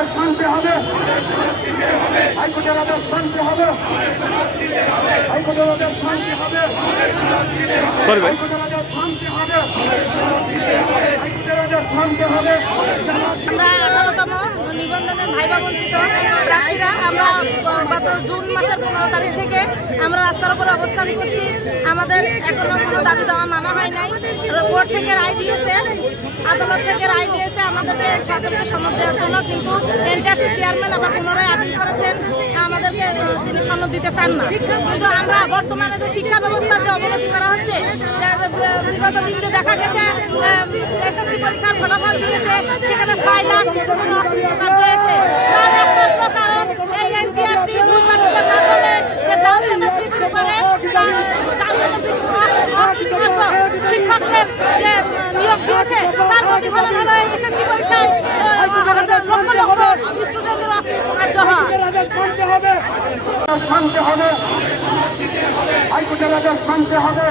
আদেশ মানতে হবে, হাইকোর্টের আদেশ মানতে হবে, হাইকোর্টের আদেশ মানতে হবে, হাইকোর্টের আদেশ মানতে হবে, হাইকোর্টের আদেশ মানতে হবে। আমরা 18তম নিবন্ধনের ভাইবা বঞ্চিত প্রার্থীরা আমরা গত জুন মাসের 15 তারিখ থেকে আমরা রাস্তার উপরে অবস্থান করছি। আমাদের এখনো কোনো দাবি দেওয়া মানা হয় নাই। কোর্ট থেকে রায় দিয়েছে, আদালত থেকে রায় দিয়েছে আমাদেরকে সরকারকে সনদ দেওয়ার জন্য, কিন্তু এনটিআরসি চেয়ারম্যান আবার পুনরায় আপিল করেছেন, আমাদেরকে তিনি সনদ দিতে চান না। কিন্তু আমরা বর্তমানে যে শিক্ষা ব্যবস্থার যে অবনতি করা হচ্ছে, বিগত দিনে দেখা গেছে এসএসসি পরীক্ষার ফলাফল দিয়েছে, সেখানে 6 লাখ স্টুডেন্ট অংশগ্রহণ হয়েছে। তার একমাত্র কারণ এই এনটিআরসি দুর্নীতির মাধ্যমে যে জাল সনদ বিক্রি করে, জাল সনদ শিক্ষকদের যে নিয়োগ দিয়েছে, তার প্রতিফলন হলো এসএসসি পরীক্ষায় লক্ষ লক্ষ স্টুডেন্টের অকার্য হওয়া। হাইকোর্টের আদেশ মানতে হবে।